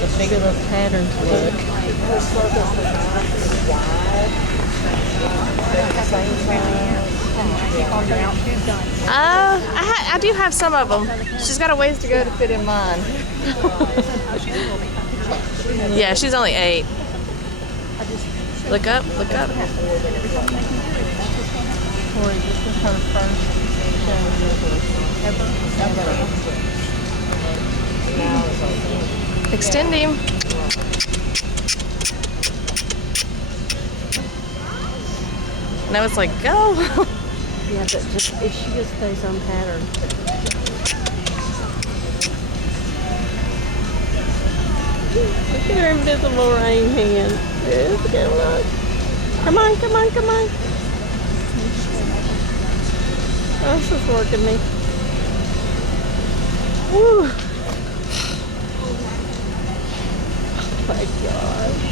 The bigger the patterns look. I do have some of them. She's got a ways to go to fit in mine. Yeah, she's only 8. Look up, look up. Extend him. Now it's like, go. Yeah, but just if she just stays on pattern. Look at her invisible rain hand. Yes, good look. Come on, come on, come on. Oh, this is working me. Woo. Oh my God.